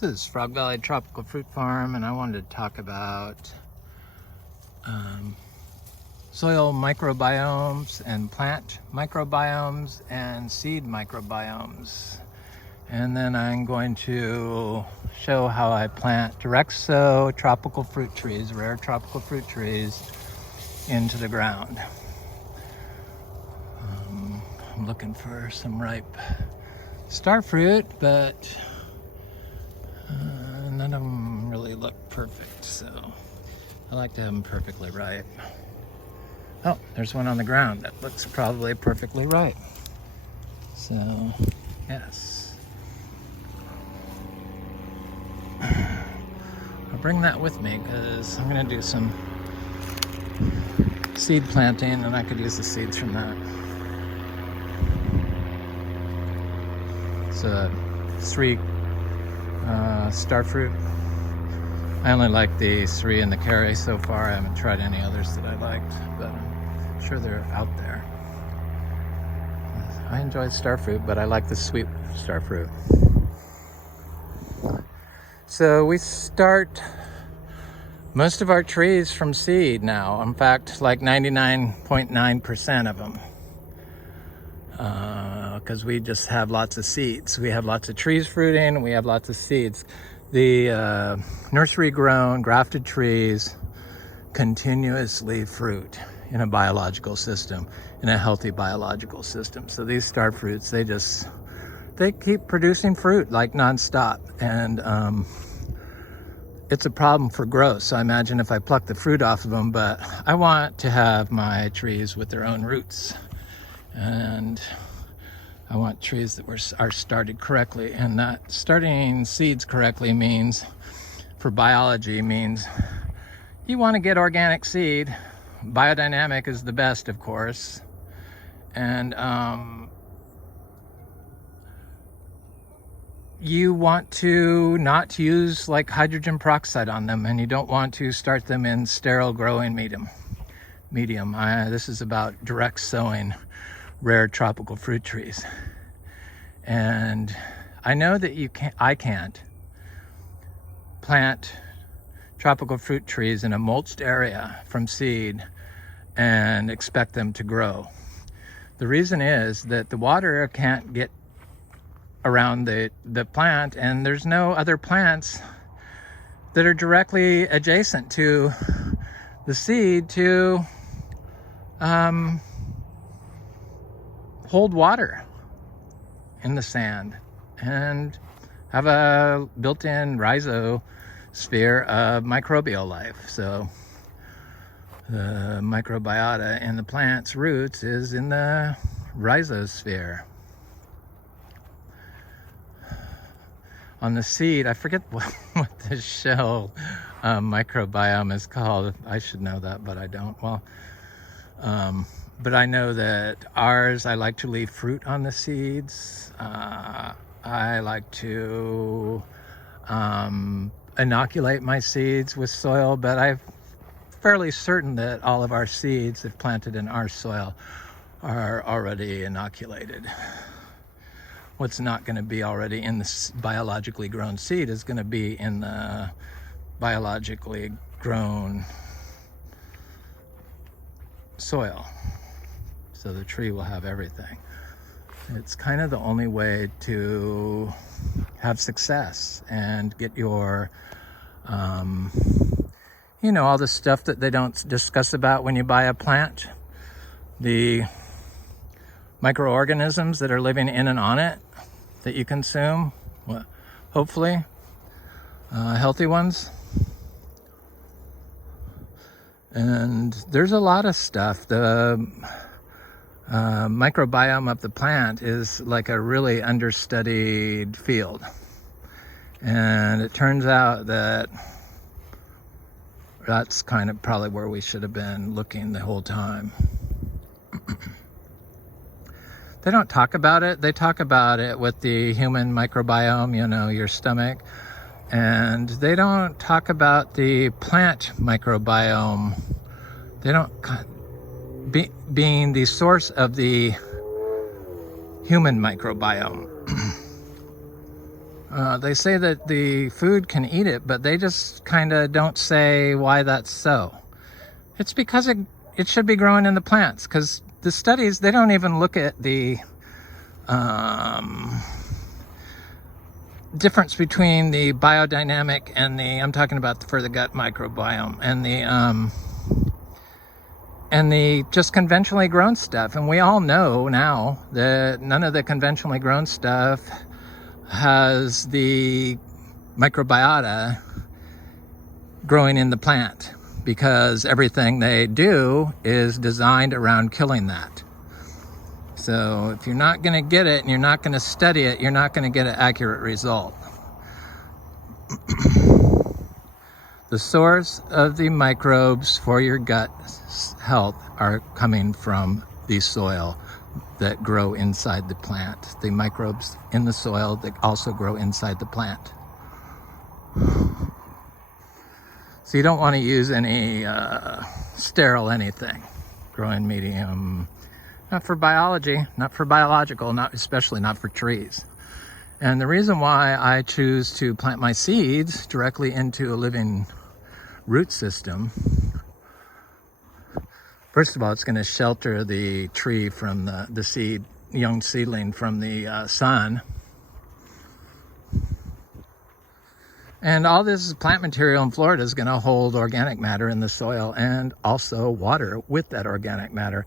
This is Frog Valley Tropical Fruit Farm, and I wanted to talk about soil microbiomes and plant microbiomes and seed microbiomes. And then I'm going to show how I plant direct sow tropical fruit trees, rare tropical fruit trees, into the ground. I'm looking for some ripe starfruit, but none of them really look perfect, so I like to have them perfectly ripe. Oh, there's one on the ground that looks probably perfectly ripe. So, yes. I'll bring that with me because I'm going to do some seed planting and I could use the seeds from that. So, 3 starfruit. I only like the 3 in the carry so far. I haven't tried any others that I liked, but I'm sure they're out there. I enjoy starfruit, but I like the sweet starfruit. So we start most of our trees from seed now. In fact, like 99.9% of them. Because we just have lots of seeds. We have lots of trees fruiting, we have lots of seeds. The nursery grown, grafted trees continuously fruit in a biological system, in a healthy biological system. So these starfruits, they keep producing fruit like nonstop. And it's a problem for growth. So I imagine if I pluck the fruit off of them, but I want to have my trees with their own roots. And I want trees that are started correctly, and that starting seeds correctly means, for biology, means you want to get organic seed. Biodynamic is the best, of course, and you want to not use like hydrogen peroxide on them, and you don't want to start them in sterile growing medium. This is about direct sowing rare tropical fruit trees. And I know that I can't plant tropical fruit trees in a mulched area from seed and expect them to grow. The reason is that the water can't get around the plant, and there's no other plants that are directly adjacent to the seed to hold water in the sand and have a built-in rhizosphere of microbial life. So the microbiota in the plant's roots is in the rhizosphere. On the seed, I forget what the shell microbiome is called. I should know that, but I don't. Well, but I know that ours, I like to leave fruit on the seeds. I like to inoculate my seeds with soil, but I'm fairly certain that all of our seeds, if planted in our soil, are already inoculated. What's not going to be already in the biologically grown seed is going to be in the biologically grown soil. So the tree will have everything. It's kind of the only way to have success and get your, all the stuff that they don't discuss about when you buy a plant. The microorganisms that are living in and on it that you consume, hopefully, healthy ones. And there's a lot of stuff. The microbiome of the plant is like a really understudied field. And it turns out that that's kind of probably where we should have been looking the whole time. They don't talk about it. They talk about it with the human microbiome, your stomach. And they don't talk about the plant microbiome. They don't, being the source of the human microbiome. They say that the food can eat it, but they just kind of don't say why that's so. It's because it should be growing in the plants, because the studies, they don't even look at the difference between the biodynamic and I'm talking about for the gut microbiome, and the just conventionally grown stuff. And we all know now that none of the conventionally grown stuff has the microbiota growing in the plant, because everything they do is designed around killing that. So if you're not going to get it and you're not going to study it, you're not going to get an accurate result. The source of the microbes for your gut health are coming from the soil that grow inside the plant. The microbes in the soil that also grow inside the plant. So you don't want to use any sterile anything. Growing medium, not for biology, not for biological, especially not for trees. And the reason why I choose to plant my seeds directly into a living root system, first of all, it's going to shelter the tree from the young seedling from the sun. And all this plant material in Florida is going to hold organic matter in the soil, and also water with that organic matter.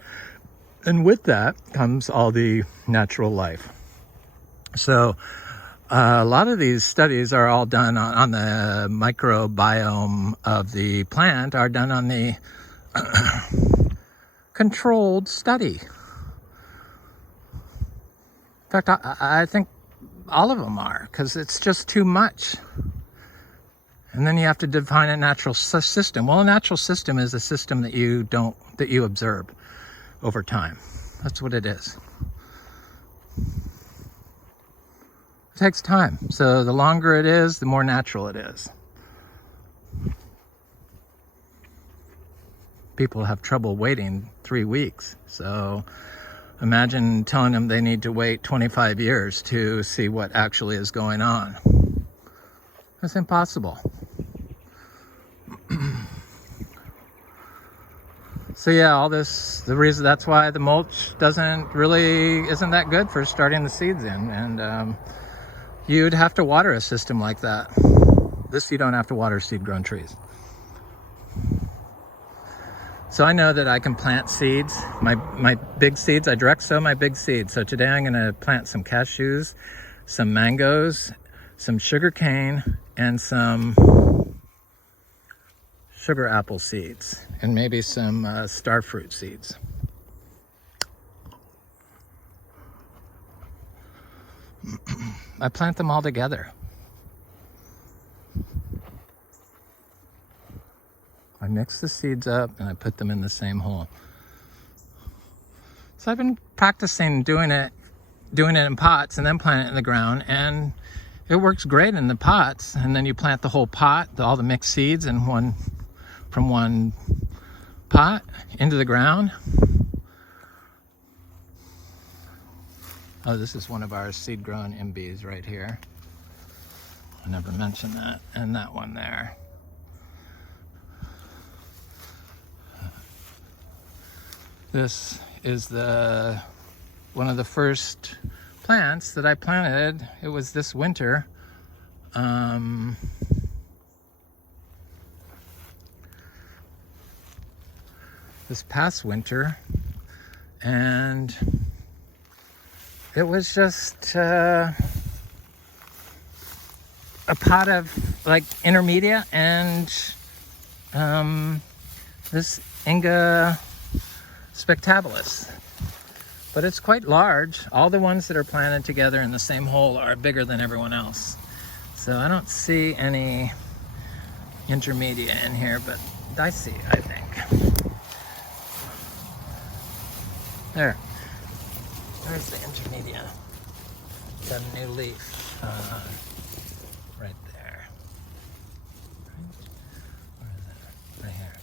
And with that comes all the natural life. So a lot of these studies are all done on the microbiome of the plant, are done on the controlled study. In fact, I think all of them are, because it's just too much. And then you have to define a natural system. Well, a natural system is a system that you observe over time. That's what it is. It takes time. So the longer it is, the more natural it is. People have trouble waiting 3 weeks. So imagine telling them they need to wait 25 years to see what actually is going on. It's impossible. So yeah, all this, the reason, that's why the mulch isn't that good for starting the seeds in. And you'd have to water a system like that. This, you don't have to water seed-grown trees. So I know that I can plant seeds, my big seeds. I direct sow my big seeds. So today I'm going to plant some cashews, some mangoes, some sugarcane, and some sugar apple seeds, and maybe some starfruit seeds. I plant them all together. I mix the seeds up and I put them in the same hole. So I've been practicing doing it in pots and then plant it in the ground, and it works great in the pots. And then you plant the whole pot, all the mixed seeds from one pot into the ground. Oh, this is one of our seed-grown MBs right here. I never mentioned that. And that one there. This is one of the first plants that I planted. It was this winter. This past winter, and it was just a pot of like Intermedia and this Inga spectabilis, but it's quite large. All the ones that are planted together in the same hole are bigger than everyone else, so I don't see any Intermedia in here, but I see, I think. There's the Intermedia. Got a new leaf right there. Where is it? Right here.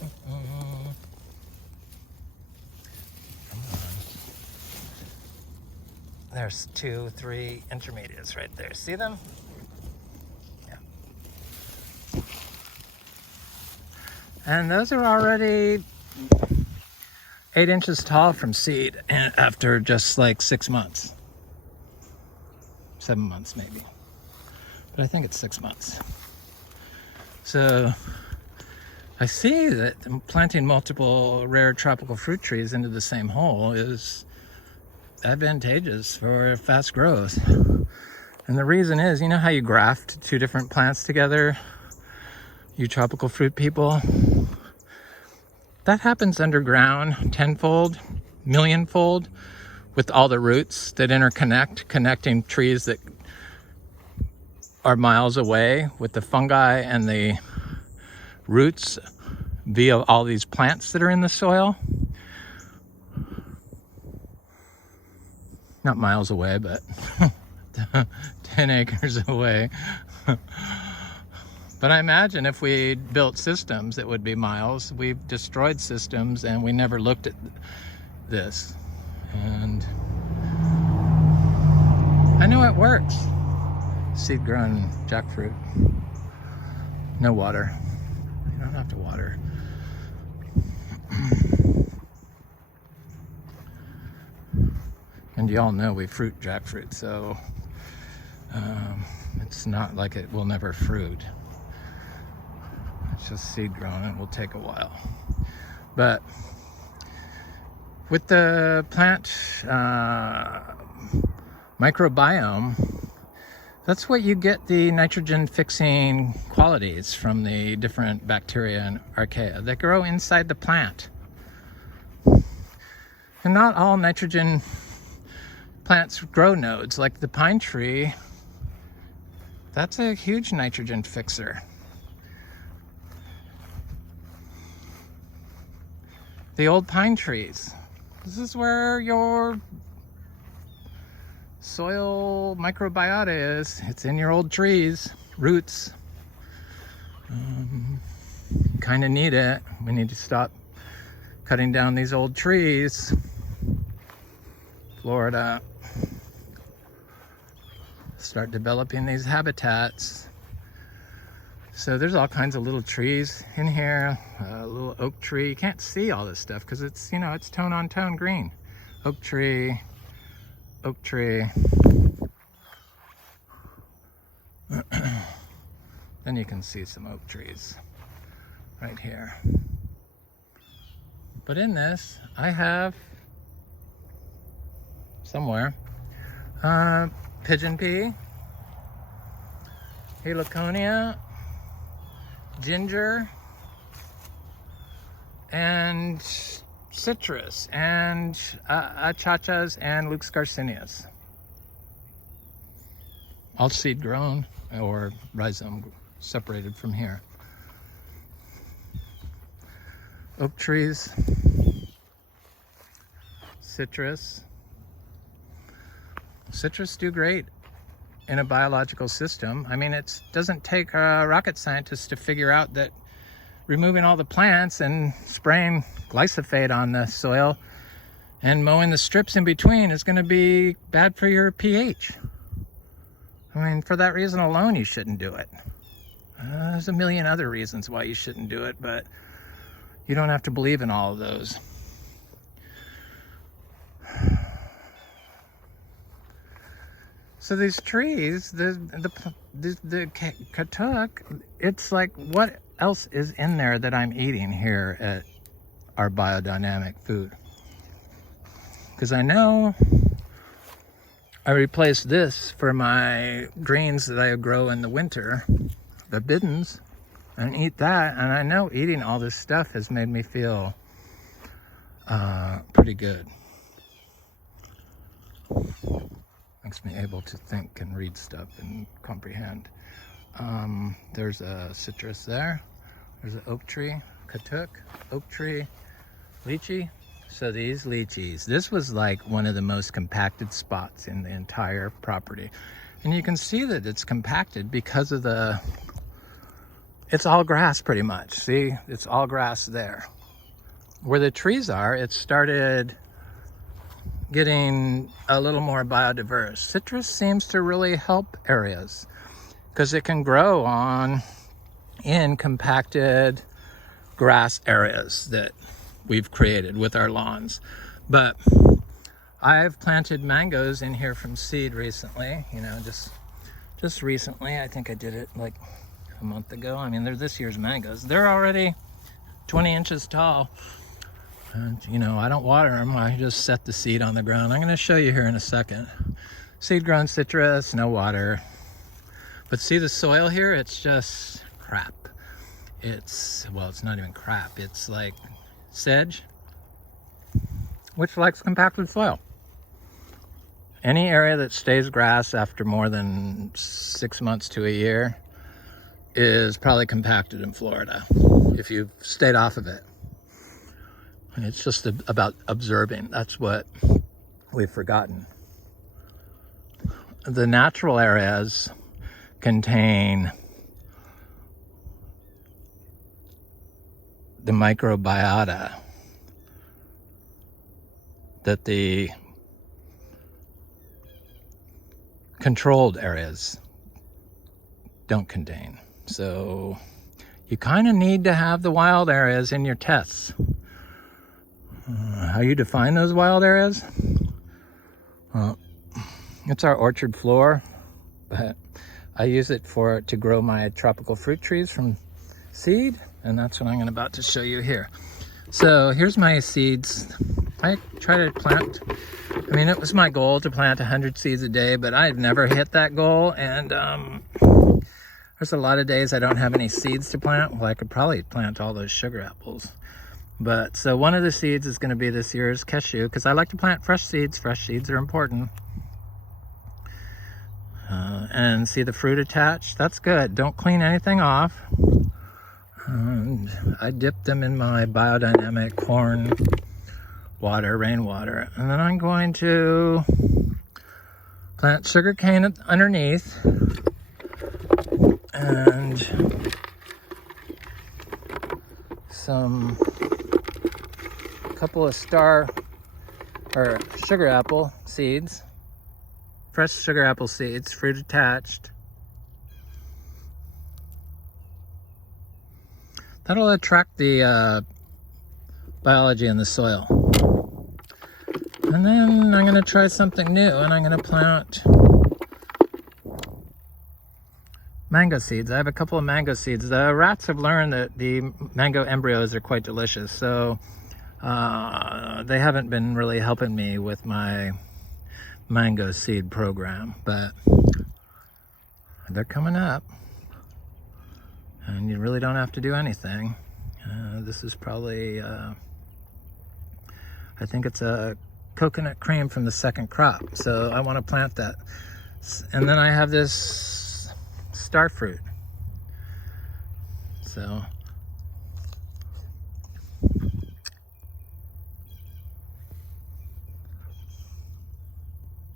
Come on. There's 2, 3 intermediates right there. See them? Yeah. And those are already 8 inches tall from seed, and after just like 6 months. 7 months maybe. But I think it's 6 months. So I see that planting multiple rare tropical fruit trees into the same hole is advantageous for fast growth. And the reason is, you know how you graft 2 different plants together, you tropical fruit people? That happens underground tenfold, millionfold, with all the roots that interconnect, connecting trees that are miles away with the fungi and the roots via all these plants that are in the soil. Not miles away, but 10 acres away. But I imagine if we built systems, it would be miles. We've destroyed systems and we never looked at this. And I know it works. Seed grown jackfruit. No water. You don't have to water. And you all know we fruit jackfruit, so it's not like it will never fruit. It's just seed grown and it will take a while. But with the plant microbiome, that's what you get the nitrogen fixing qualities from the different bacteria and archaea that grow inside the plant. And not all nitrogen plants grow nodes, like the pine tree. That's a huge nitrogen fixer. The old pine trees. This is where your soil microbiota is. It's in your old trees, roots. Kind of need it. We need to stop cutting down these old trees. Florida. Start developing these habitats. So there's all kinds of little trees in here. A little oak tree. You can't see all this stuff because it's, you know, it's tone on tone green. Oak tree. Oak tree. Then you can see some oak trees right here. But in this, I have somewhere pigeon pea, heliconia, ginger, and citrus, and achachas, and Lux garcineas. All seed grown or rhizome separated from here. Oak trees, citrus. Citrus do great in a biological system. I mean, it doesn't take rocket scientists to figure out that removing all the plants and spraying glyphosate on the soil and mowing the strips in between is going to be bad for your pH. I mean, for that reason alone, you shouldn't do it. There's a million other reasons why you shouldn't do it, but you don't have to believe in all of those. So these trees, the katuk, it's like, what else is in there that I'm eating here at our biodynamic food? Because I know I replaced this for my greens that I grow in the winter, the bidens, and eat that. And I know eating all this stuff has made me feel pretty good. Makes me able to think and read stuff and comprehend. There's a citrus there. There's an oak tree, katuk, oak tree, lychee. So these lychees, this was like one of the most compacted spots in the entire property. And you can see that it's compacted because of it's all grass pretty much. See, it's all grass there. Where the trees are, it started getting a little more biodiverse. Citrus seems to really help areas because it can grow in compacted grass areas that we've created with our lawns. But I've planted mangoes in here from seed recently, you know, just recently. I think I did it like a month ago. I mean, they're this year's mangoes. They're already 20 inches tall. And, you know, I don't water them. I just set the seed on the ground. I'm going to show you here in a second. Seed grown citrus, no water. But see the soil here? It's just crap. Well, it's not even crap. It's like sedge, which likes compacted soil. Any area that stays grass after more than 6 months to a year is probably compacted in Florida, if you've stayed off of it. And it's just about observing. That's what we've forgotten. The natural areas contain the microbiota that the controlled areas don't contain. So you kind of need to have the wild areas in your tests. How you define those wild areas? It's our orchard floor, but I use it to grow my tropical fruit trees from seed, and that's what I'm about to show you here. So here's my seeds. I try to plant, I mean, it was my goal to plant 100 seeds a day, but I've never hit that goal, and there's a lot of days I don't have any seeds to plant. Well, I could probably plant all those sugar apples. But so one of the seeds is going to be this year's cashew, because I like to plant fresh seeds. Fresh seeds are important. And see the fruit attached? That's good. Don't clean anything off. And I dip them in my biodynamic corn water, rainwater. And then I'm going to plant sugarcane underneath. And couple of sugar apple seeds, fresh sugar apple seeds, fruit attached. That'll attract the biology in the soil. And then I'm going to try something new, and I'm going to plant mango seeds. I have a couple of mango seeds. The rats have learned that the mango embryos are quite delicious, so they haven't been really helping me with my mango seed program, but they're coming up, and you really don't have to do anything. This is probably, I think it's a coconut cream from the second crop, so I want to plant that. And then I have this Starfruit. So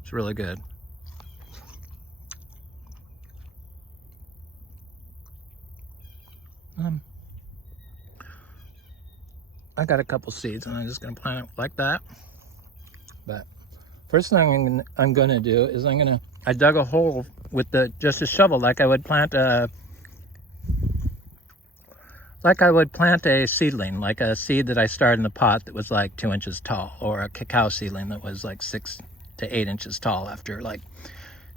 it's really good. I got a couple seeds, and I'm just going to plant it like that. But first thing I'm going to do is I dug a hole with just a shovel, like I would plant a seedling, like a seed that I started in the pot that was like 2 inches tall, or a cacao seedling that was like 6 to 8 inches tall after like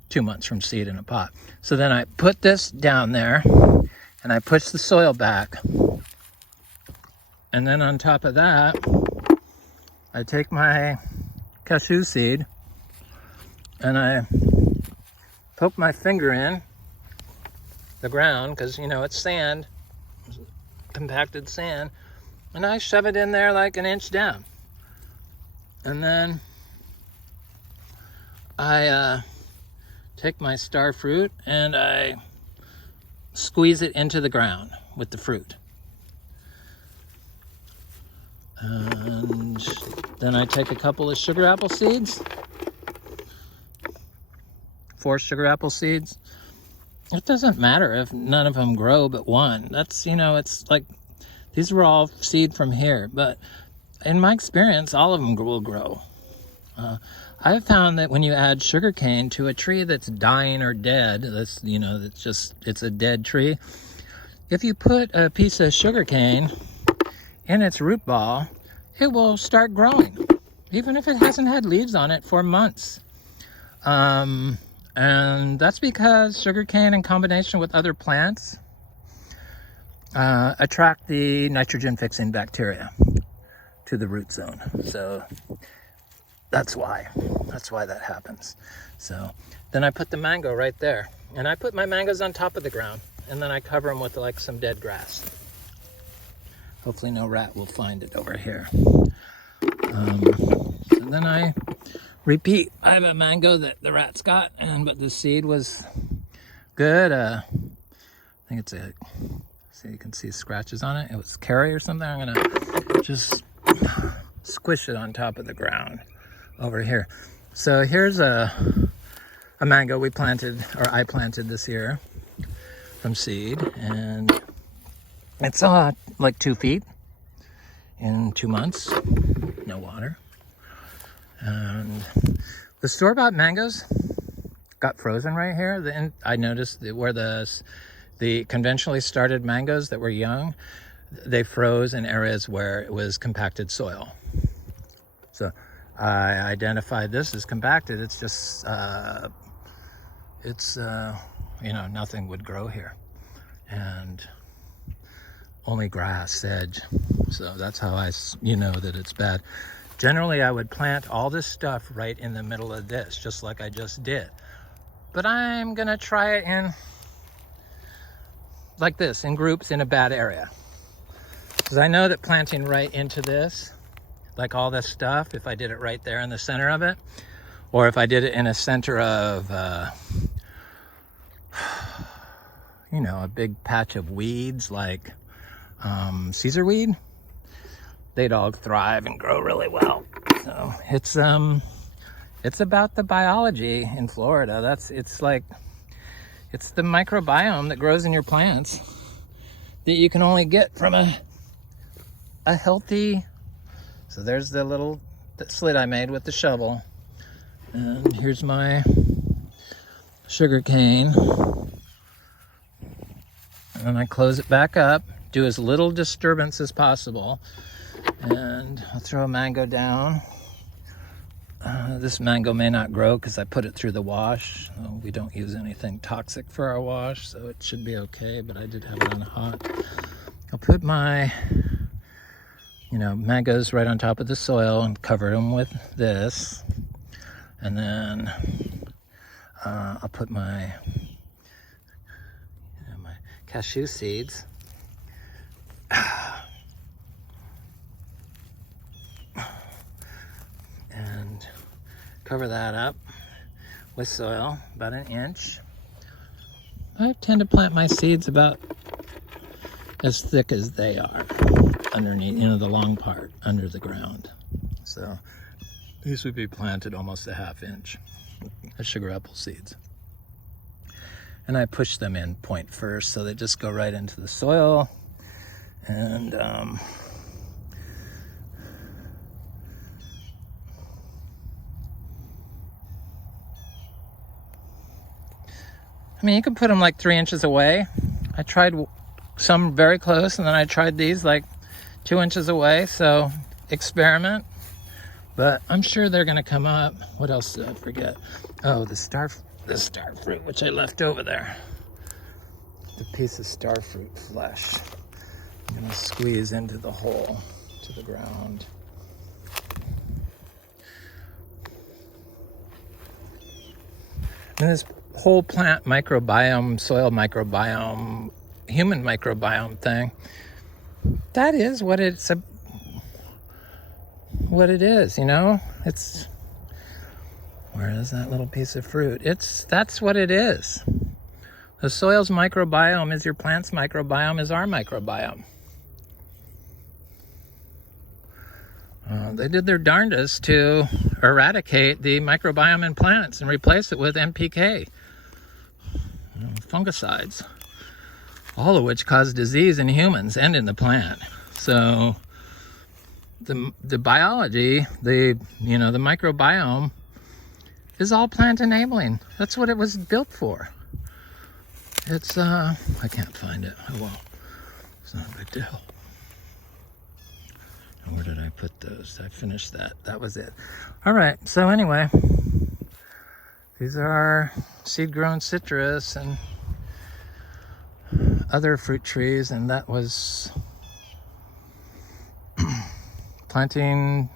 2 months from seed in a pot. So then I put this down there, and I push the soil back. And then on top of that, I take my cashew seed and I poke my finger in the ground, because you know it's sand, compacted sand, and I shove it in there like an inch down. And then I take my Starfruit and I squeeze it into the ground with the fruit. And then I take a couple of sugar apple seeds, 4 sugar apple seeds. It doesn't matter if none of them grow but one. That's, you know, it's like, these were all seed from here, but in my experience, all of them will grow. I've found that when you add sugarcane to a tree that's dying or dead, it's a dead tree. If you put a piece of sugarcane in its root ball, it will start growing, even if it hasn't had leaves on it for months. And that's because sugarcane, in combination with other plants, attract the nitrogen-fixing bacteria to the root zone. So that's why that happens. So then I put the mango right there, and I put my mangoes on top of the ground, and then I cover them with like some dead grass. Hopefully no rat will find it over here. So then I repeat. I have a mango that the rats got, but the seed was good. I think it's so you can see scratches on it. It was carry or something. I'm gonna just squish it on top of the ground over here. So here's a mango we planted, or I planted this year from seed, and it's like 2 feet in 2 months, no water. And the store-bought mangoes got frozen right here. I noticed that where the conventionally started mangoes that were young, they froze in areas where it was compacted soil. So I identified this as compacted. It's just, nothing would grow here. And only grass, sedge. So that's how that it's bad. Generally, I would plant all this stuff right in the middle of this, just like I just did. But I'm gonna try it in like this, in groups in a bad area. Because I know that planting right into this, like all this stuff, if I did it right there in the center of it, or if I did it in a center of, a big patch of weeds like Caesar weed, they'd all thrive and grow really well. So it's about the biology in Florida. It's the microbiome that grows in your plants that you can only get from a healthy. So there's the little slit I made with the shovel, and here's my sugarcane, and I close it back up, do as little disturbance as possible, and I'll throw a mango down. This mango may not grow because I put it through the wash. We don't use anything toxic for our wash, so it should be okay, but I did have it on hot. I'll put my mangoes right on top of the soil and cover them with this, and then I'll put my my cashew seeds and cover that up with soil about 1 inch. I tend to plant my seeds about as thick as they are underneath, the long part under the ground. So these would be planted almost a 1/2 inch as sugar apple seeds. And I push them in point first, so they just go right into the soil. And you can put them like 3 inches away. I tried some very close, and then I tried these like 2 inches away. So experiment, but I'm sure they're gonna come up. What else did I forget? Oh, the starfruit, which I left over there. The piece of starfruit flesh. I'm gonna squeeze into the hole to the ground. And this whole plant microbiome, soil microbiome, human microbiome thing, that is what it is, It's, where is that little piece of fruit? That's what it is. The soil's microbiome is your plant's microbiome, is our microbiome. They did their darndest to eradicate the microbiome in plants and replace it with NPK, fungicides, all of which cause disease in humans and in the plant. So the biology, the microbiome is all plant enabling. That's what it was built for. It's I can't find it. Oh well, it's not a big deal. Where did I put those? I finished that. That was it. All right. So anyway, these are our seed-grown citrus and other fruit trees, and that was planting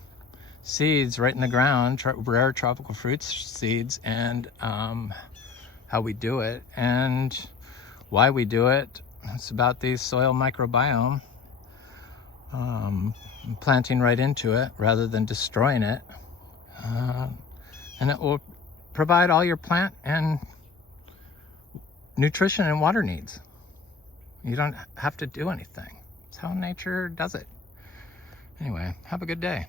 seeds right in the ground, rare tropical fruits seeds, and how we do it and why we do it. It's about the soil microbiome, planting right into it rather than destroying it, and it will provide all your plant and nutrition and water needs. You don't have to do anything. It's how nature does it. Anyway, have a good day.